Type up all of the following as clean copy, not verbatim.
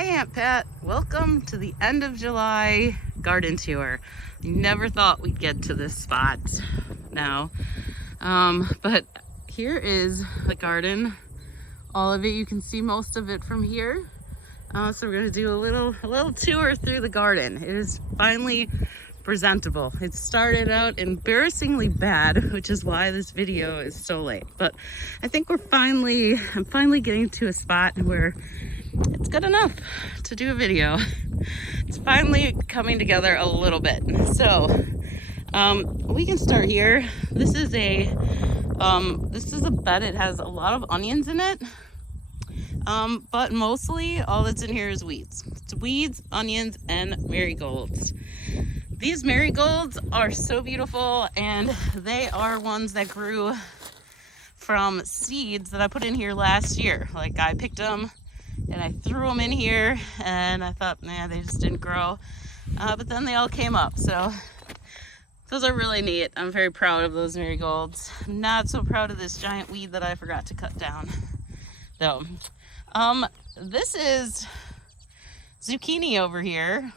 Hi Aunt Pat, welcome to the end of July garden tour. Never thought we'd get to this spot now, but here is the garden. All of it, you can see most of it from here. So we're gonna do a little tour through the garden. It is finally presentable. It started out embarrassingly bad, which is why this video is so late. But I think I'm finally getting to a spot where it's good enough to do a video. It's finally coming together a little bit. So we can start here. This is a bed. It has a lot of onions in it. But mostly all that's in here is weeds. It's weeds, onions, and marigolds. These marigolds are so beautiful, and they are ones that grew from seeds that I put in here last year. Like, I picked them and I threw them in here and I thought, nah, they just didn't grow. But then they all came up. So those are really neat. I'm very proud of those marigolds. I'm not so proud of this giant weed that I forgot to cut down though. This is zucchini over here.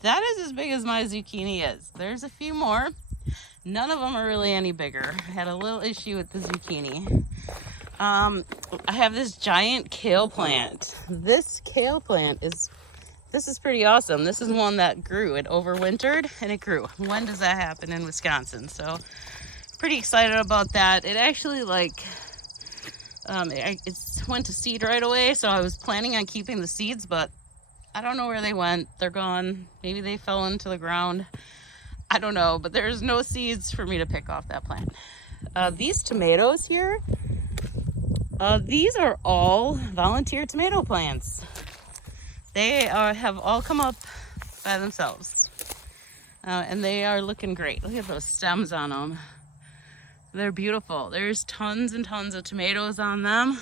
That is as big as my zucchini is. There's a few more. None of them are really any bigger. I had a little issue with the zucchini. I have this giant kale plant. This kale plant is pretty awesome. This is one that grew. It overwintered and it grew. When does that happen in Wisconsin? So pretty excited about that. It actually it went to seed right away. So I was planning on keeping the seeds, but I don't know where they went. They're gone. Maybe they fell into the ground. I don't know, but there's no seeds for me to pick off that plant. These tomatoes here, these are all volunteer tomato plants. They have all come up by themselves. And they are looking great. Look at those stems on them. They're beautiful. There's tons and tons of tomatoes on them.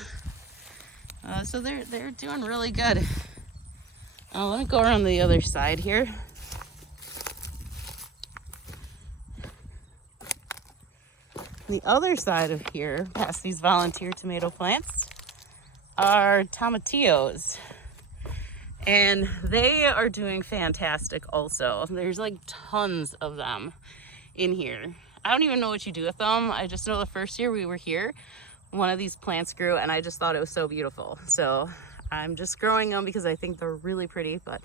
So they're doing really good. Let me go around the other side here. The other side of here, past these volunteer tomato plants, are tomatillos. And they are doing fantastic also. There's like tons of them in here. I don't even know what you do with them. I just know the first year we were here, one of these plants grew and I just thought it was so beautiful. So I'm just growing them because I think they're really pretty, but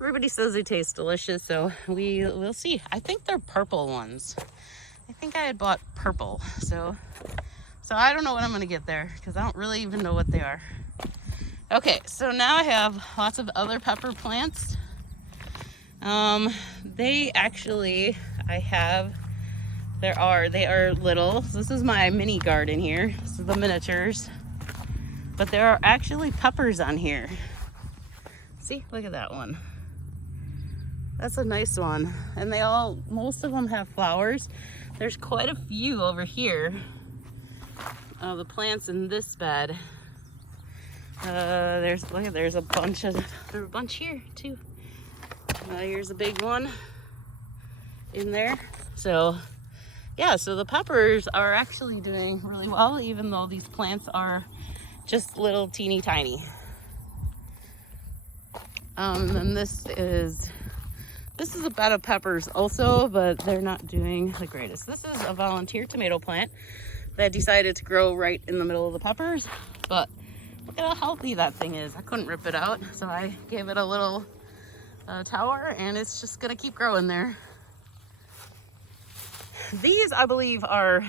everybody says they taste delicious, so we'll see. I think they're purple ones. I think I had bought purple, so I don't know when I'm gonna get there because I don't really even know what they are. Okay, so now I have lots of other pepper plants. They are little. So this is my mini garden here. This is the miniatures. But there are actually peppers on here. See, look at that one. That's a nice one. And most of them have flowers. There's quite a few over here. The plants in this bed. There's a bunch here too. Here's a big one in there. So yeah, so the peppers are actually doing really well, even though these plants are just little teeny tiny. And this is a bed of peppers also, but they're not doing the greatest. This is a volunteer tomato plant that decided to grow right in the middle of the peppers, but look at how healthy that thing is. I couldn't rip it out, so I gave it a little tower, and it's just gonna keep growing there. These, I believe, are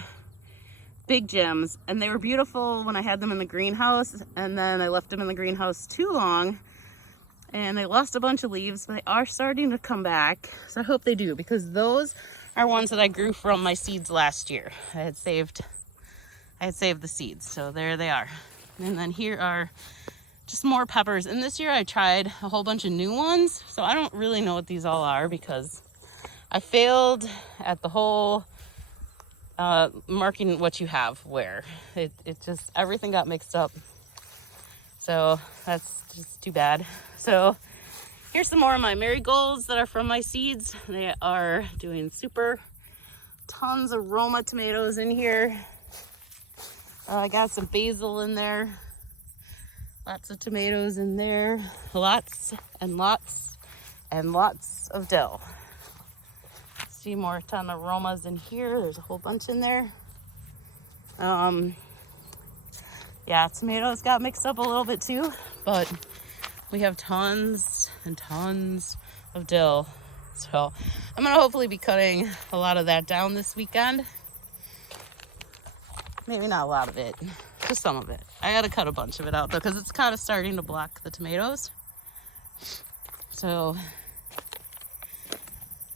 big gems, and they were beautiful when I had them in the greenhouse, and then I left them in the greenhouse too long and they lost a bunch of leaves, but they are starting to come back, so I hope they do, because those are ones that I grew from my seeds last year. I had saved the seeds, so there they are. And then here are just more peppers, and this year I tried a whole bunch of new ones, so I don't really know what these all are because I failed at the whole marking what you have where. It just, everything got mixed up. So that's just too bad. So here's some more of my marigolds that are from my seeds. They are doing super. Tons of Roma tomatoes in here. I got some basil in there. Lots of tomatoes in there. Lots and lots and lots of dill. See more ton of aromas in here. There's a whole bunch in there. Yeah, tomatoes got mixed up a little bit too, but we have tons and tons of dill. So I'm gonna hopefully be cutting a lot of that down this weekend. Maybe not a lot of it, just some of it. I gotta cut a bunch of it out though, because it's kind of starting to block the tomatoes. So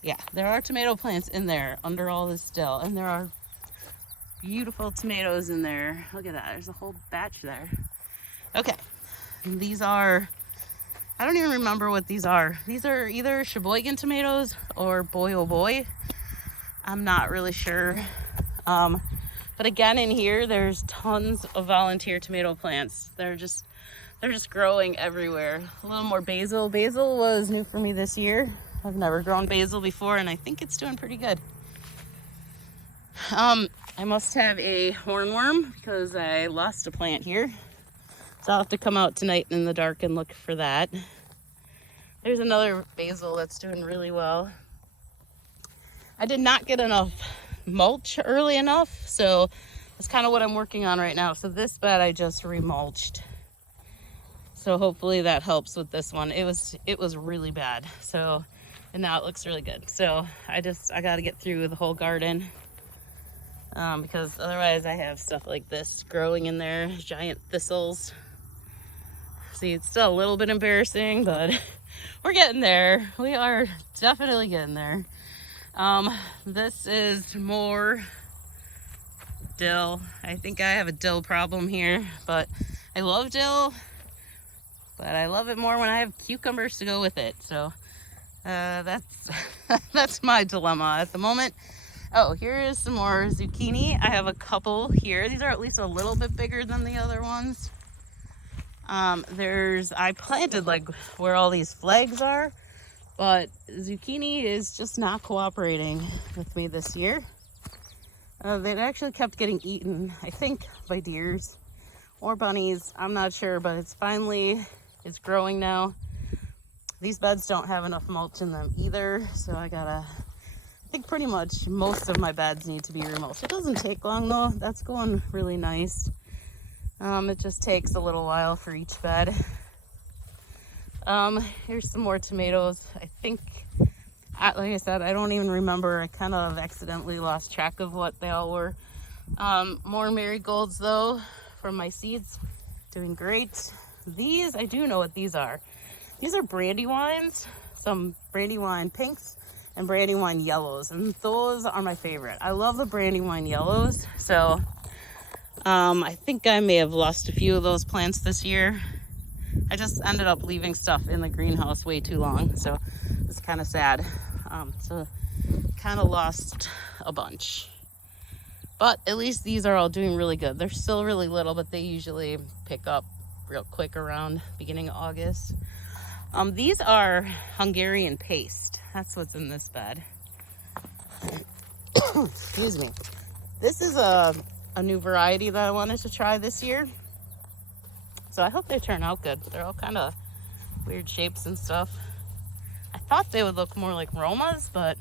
yeah, there are tomato plants in there under all this dill, and there are beautiful tomatoes in there. Look at that, there's a whole batch there. Okay, and these are, I don't even remember what these are. These are either Sheboygan tomatoes or Boy Oh Boy. I'm not really sure. But again, in here, there's tons of volunteer tomato plants. They're just growing everywhere. A little more basil. Basil was new for me this year. I've never grown basil before, and I think it's doing pretty good. I must have a hornworm because I lost a plant here. So I'll have to come out tonight in the dark and look for that. There's another basil that's doing really well. I did not get enough mulch early enough, so that's kind of what I'm working on right now. So this bed I just remulched. So hopefully that helps with this one. It was really bad. So, and now it looks really good. So I got to get through the whole garden. Because otherwise I have stuff like this growing in there, giant thistles. See, it's still a little bit embarrassing, but we're getting there. We are definitely getting there. This is more dill. I think I have a dill problem here, but I love dill, but I love it more when I have cucumbers to go with it. So that's that's my dilemma at the moment. Oh, here is some more zucchini. I have a couple here. These are at least a little bit bigger than the other ones. I planted like where all these flags are, but zucchini is just not cooperating with me this year. They actually kept getting eaten, I think, by deers or bunnies. I'm not sure, but it's growing now. These beds don't have enough mulch in them either, so I think pretty much most of my beds need to be remulched. It doesn't take long though. That's going really nice. It just takes a little while for each bed. Here's some more tomatoes. I think, like I said, I don't even remember. I kind of accidentally lost track of what they all were. More marigolds though from my seeds. Doing great. These, I do know what these are. These are brandywines. Some brandywine pinks and brandywine yellows, and those are my favorite. I love the brandywine yellows. So I think I may have lost a few of those plants this year. I just ended up leaving stuff in the greenhouse way too long, so it's kind of sad. So kind of lost a bunch, but at least these are all doing really good. They're still really little, but they usually pick up real quick around beginning of August. These are Hungarian paste. That's what's in this bed. Excuse me. This is a new variety that I wanted to try this year. So I hope they turn out good. They're all kind of weird shapes and stuff. I thought they would look more like Romas, but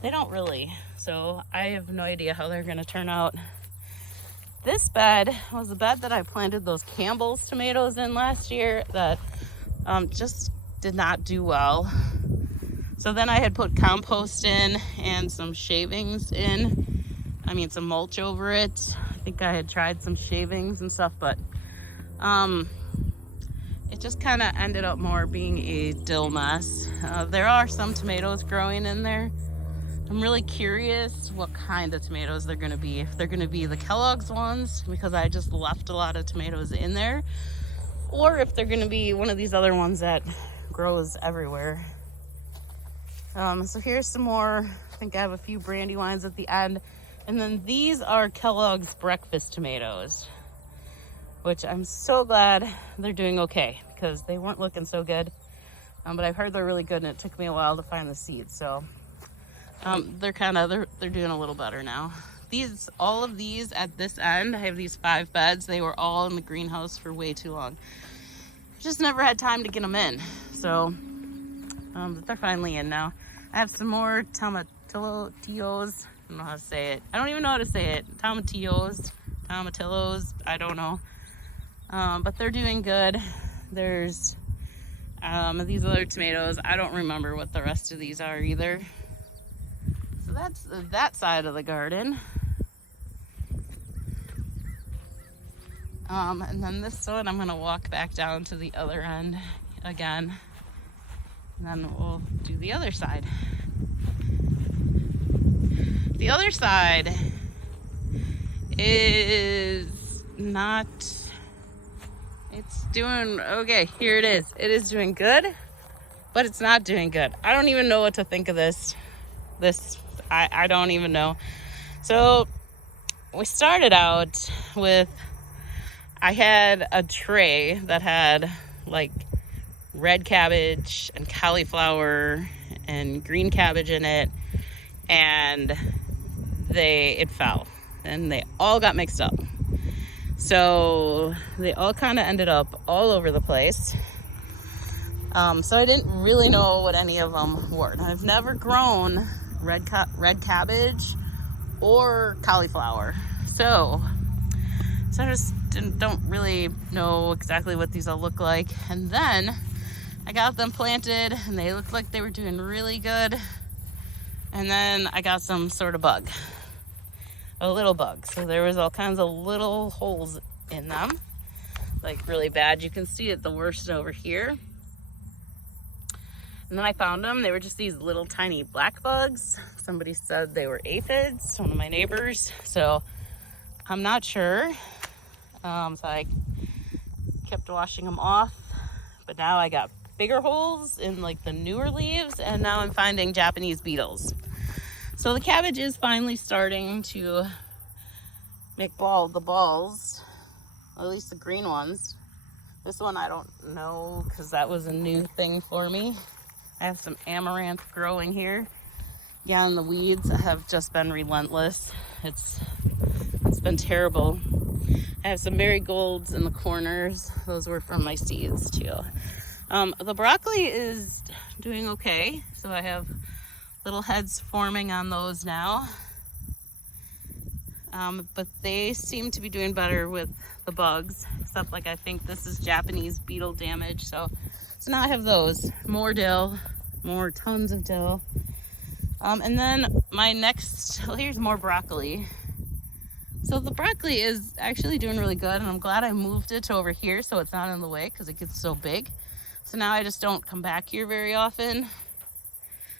they don't really. So I have no idea how they're going to turn out. This bed was the bed that I planted those Campbell's tomatoes in last year that just did not do well. So then I had put compost in and some shavings in. I mean, some mulch over it. I think I had tried some shavings and stuff, but it just kind of ended up more being a dill mess. There are some tomatoes growing in there. I'm really curious what kind of tomatoes they're going to be. If they're going to be the Kellogg's ones, because I just left a lot of tomatoes in there, or if they're going to be one of these other ones that grows everywhere. So here's some more. I think I have a few brandywines at the end. And then these are Kellogg's breakfast tomatoes, which I'm so glad they're doing okay because they weren't looking so good. But I've heard they're really good, and it took me a while to find the seeds. So they're doing a little better now. all of these at this end, I have these 5 beds. They were all in the greenhouse for way too long. Just never had time to get them in. So, but they're finally in now. I have some more tomatillos. I don't know how to say it. I don't even know how to say it. Tomatillos, I don't know. But they're doing good. There's these other tomatoes. I don't remember what the rest of these are either. So that's that side of the garden. And then this one, I'm gonna walk back down to the other end again. And then we'll do the other side. The other side is not, it's doing, okay, here it is. It is doing good, but it's not doing good. I don't even know what to think of this. I don't even know. So we started out with, I had a tray that had like red cabbage and cauliflower and green cabbage in it, and it fell and they all got mixed up. So they all kind of ended up all over the place. So I didn't really know what any of them were. I've never grown red cabbage or cauliflower. So I just don't really know exactly what these all look like. And then I got them planted and they looked like they were doing really good. And then I got some sort of bug, a little bug. So there was all kinds of little holes in them, like really bad. You can see it the worst over here. And then I found them. They were just these little tiny black bugs. Somebody said they were aphids, one of my neighbors. So I'm not sure. So I kept washing them off, but now I got bigger holes in like the newer leaves, and now I'm finding Japanese beetles. So the cabbage is finally starting to make the balls, at least the green ones. This one I don't know because that was a new thing for me. I have some amaranth growing here. Yeah, and the weeds have just been relentless. It's been terrible. I have some marigolds in the corners. Those were from my seeds too. The broccoli is doing okay. So I have little heads forming on those now. But they seem to be doing better with the bugs, except like I think this is Japanese beetle damage. So now I have those. More dill, tons of dill. And then my next, well, here's more broccoli. So the broccoli is actually doing really good, and I'm glad I moved it to over here so it's not in the way because it gets so big. So now I just don't come back here very often,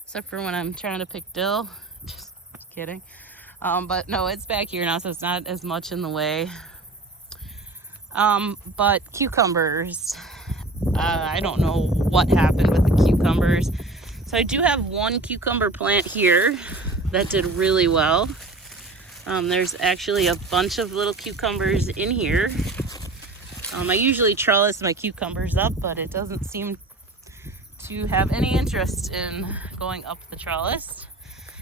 except for when I'm trying to pick dill. Just kidding. But no, it's back here now, so it's not as much in the way. But cucumbers, I don't know what happened with the cucumbers. So I do have one cucumber plant here that did really well. There's actually a bunch of little cucumbers in here. I usually trellis my cucumbers up, but it doesn't seem to have any interest in going up the trellis.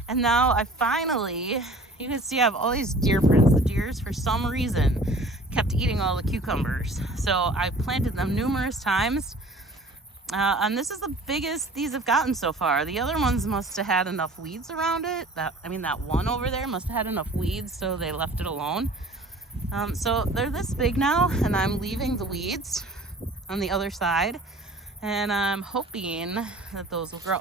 And now I finally, you can see I have all these deer prints. The deers, for some reason, kept eating all the cucumbers. So I planted them numerous times. And this is the biggest these have gotten so far. The other ones must have had enough weeds around it. That one over there must have had enough weeds, so they left it alone. So they're this big now, and I'm leaving the weeds on the other side. And I'm hoping that those will grow,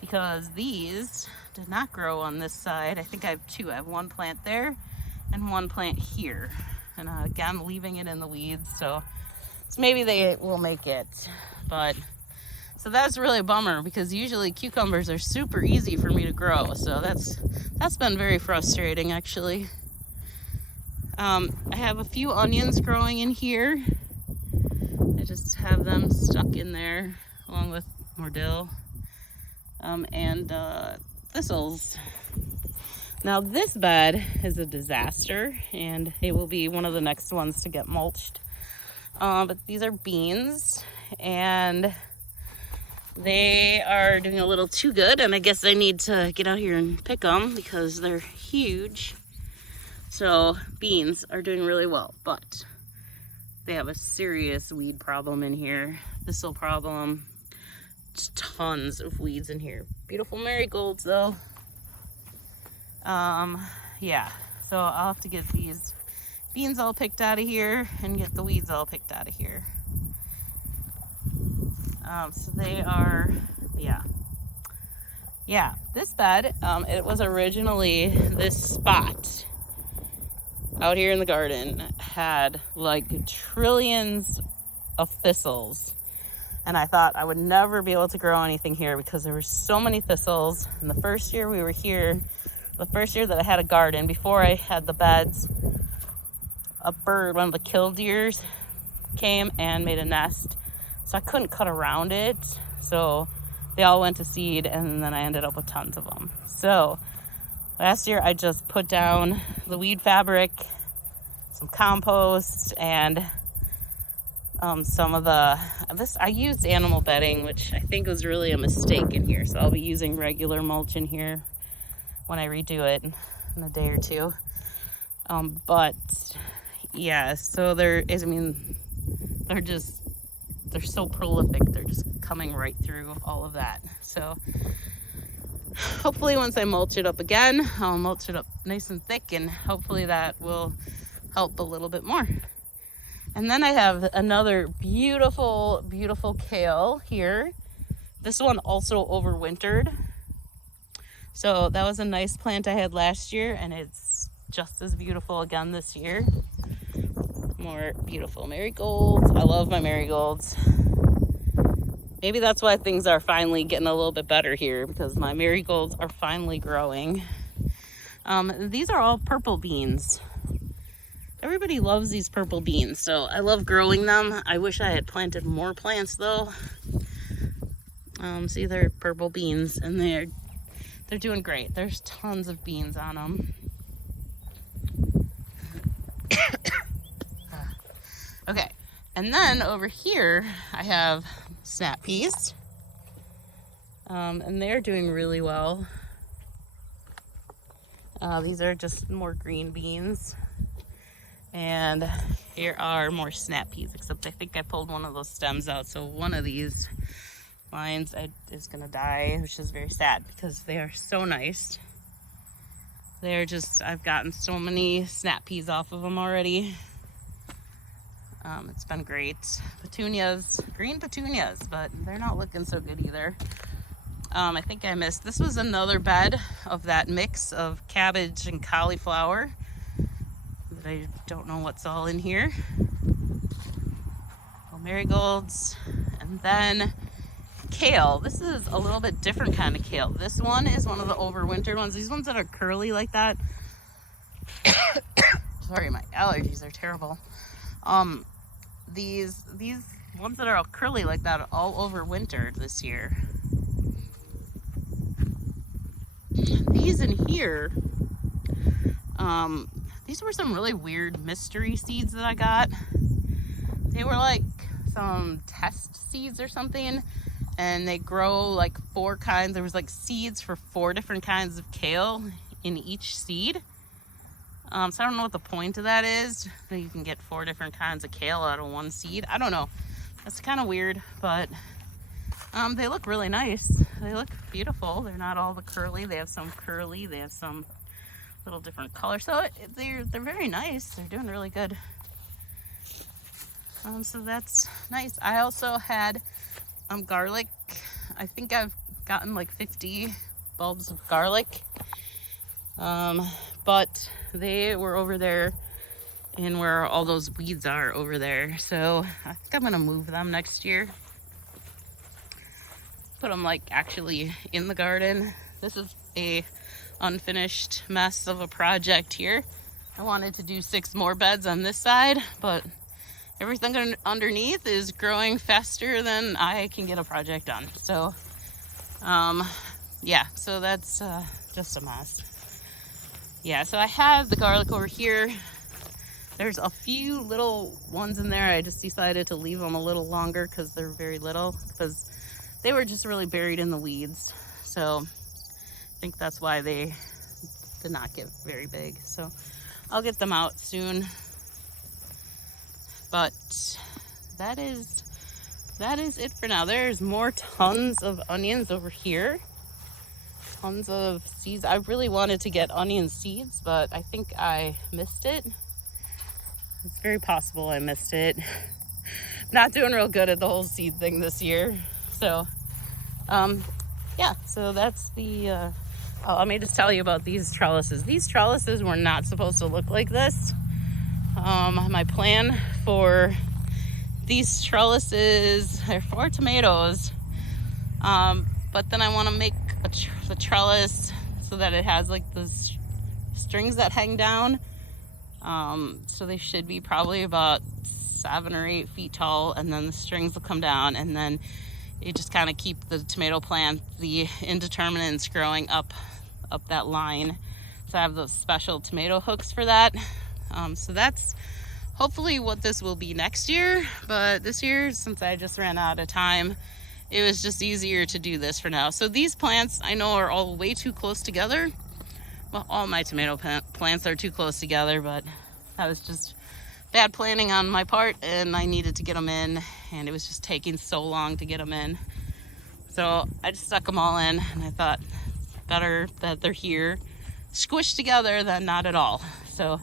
because these did not grow on this side. I think I have two. I have one plant there and one plant here. And again, leaving it in the weeds, so maybe they will make it. But so that's really a bummer, because usually cucumbers are super easy for me to grow. So that's been very frustrating, actually. I have a few onions growing in here. I just have them stuck in there along with more dill and thistles. Now this bed is a disaster, and it will be one of the next ones to get mulched. But these are beans, and they are doing a little too good, and I guess I need to get out here and pick them because they're huge. So beans are doing really well, but they have a serious weed problem in here. Thistle problem. Just tons of weeds in here. Beautiful marigolds though. Yeah, so I'll have to get these beans all picked out of here and get the weeds all picked out of here. So they are, yeah, this bed, it was originally this spot out here in the garden had like trillions of thistles, and I thought I would never be able to grow anything here because there were so many thistles. And the first year we were here, the first year that I had a garden, before I had the beds, a bird, one of the killdeers, came and made a nest, so I couldn't cut around it, so they all went to seed, and then I ended up with tons of them. So last year I just put down the weed fabric, some compost, and some of I used animal bedding, which I think was really a mistake in here, so I'll be using regular mulch in here when I redo it in a day or two. But yeah, so there is, I mean, they're so prolific. They're just coming right through all of that. So hopefully once I mulch it up again, I'll mulch it up nice and thick, and hopefully that will help a little bit more. And then I have another beautiful, beautiful kale here. This one also overwintered. So that was a nice plant I had last year, and it's just as beautiful again this year. More beautiful marigolds. I love my marigolds. Maybe that's why things are finally getting a little bit better here, because my marigolds are finally growing. These are all purple beans. Everybody loves these purple beans, so I love growing them. I wish I had planted more plants though. See, they're purple beans, and they're doing great. There's tons of beans on them. Okay, and then over here I have snap peas, and they're doing really well. These are just more green beans, and here are more snap peas, except I think I pulled one of those stems out, so one of these vines is gonna die, which is very sad because they are so nice. They're just, I've gotten so many snap peas off of them already. It's been great. Petunias, green petunias, but they're not looking so good either. I think I missed, this was another bed of that mix of cabbage and cauliflower. I don't know what's all in here. Well, marigolds, and then kale. This is a little bit different kind of kale. This one is one of the overwintered ones. These ones that are curly like that. Sorry, my allergies are terrible. These ones that are all curly like that are all overwintered this year. These in here, these were some really weird mystery seeds that I got. They were like some test seeds or something, and they grow like 4 kinds. There was like seeds for 4 different kinds of kale in each seed. So I don't know what the point of that is, that you can get 4 different kinds of kale out of one seed. I don't know. That's kind of weird, but they look really nice. They look beautiful. They're not all the curly. They have some curly. They have some little different colors. So they're very nice. They're doing really good. So that's nice. I also had garlic. I think I've gotten like 50 bulbs of garlic. But they were over there and where all those weeds are over there. So I think I'm gonna move them next year. Put them like actually in the garden. This is a unfinished mess of a project here. I wanted to do 6 more beds on this side, but everything underneath is growing faster than I can get a project done. So, yeah, so that's just a mess. Yeah, so I have the garlic over here. There's a few little ones in there. I just decided to leave them a little longer because they're very little, because they were just really buried in the weeds. So I think that's why they did not get very big. So I'll get them out soon. But that is it for now. There's more tons of onions over here. Tons of seeds. I really wanted to get onion seeds, but I think I missed it. It's very possible I missed it. Not doing real good at the whole seed thing this year. So, yeah, so that's the, let me just tell you about these trellises. These trellises were not supposed to look like this. My plan for these trellises are for tomatoes, but then I want to make the trellis so that it has like the strings that hang down. So they should be probably about 7 or 8 feet tall, and then the strings will come down, and then you just kind of keep the tomato plant, the indeterminates growing up that line. So I have those special tomato hooks for that. So that's hopefully what this will be next year. But this year, since I just ran out of time, it was just easier to do this for now. So these plants I know are all way too close together. Well, all my tomato plants are too close together, but that was just bad planning on my part, and I needed to get them in, and it was just taking so long to get them in. So I just stuck them all in, and I thought better that they're here squished together than not at all. So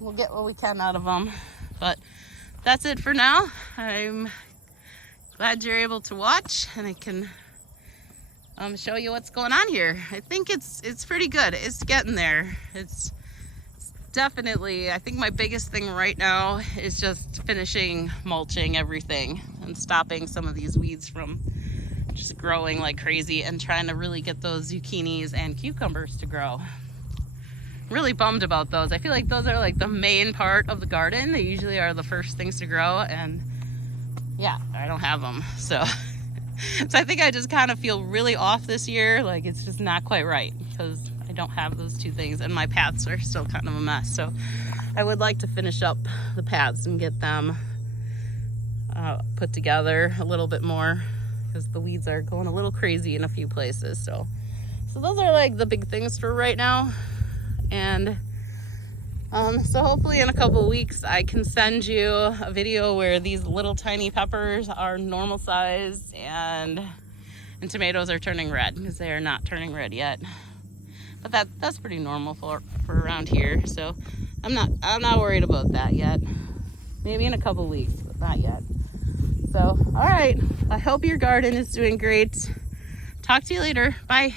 we'll get what we can out of them. But that's it for now. I'm glad you're able to watch, and I can show you what's going on here. I think it's pretty good. It's getting there. It's definitely, I think my biggest thing right now is just finishing mulching everything and stopping some of these weeds from just growing like crazy, and trying to really get those zucchinis and cucumbers to grow. Really bummed about those. I feel like those are like the main part of the garden. They usually are the first things to grow, and yeah, I don't have them. So I think I just kind of feel really off this year. Like it's just not quite right because I don't have those two things, and my paths are still kind of a mess. So I would like to finish up the paths and get them put together a little bit more, because the weeds are going a little crazy in a few places. So those are like the big things for right now. And so hopefully in a couple of weeks I can send you a video where these little tiny peppers are normal size, and tomatoes are turning red, because they are not turning red yet. But that's pretty normal for around here. So I'm not worried about that yet. Maybe in a couple of weeks, but not yet. So all right, I hope your garden is doing great. Talk to you later. Bye.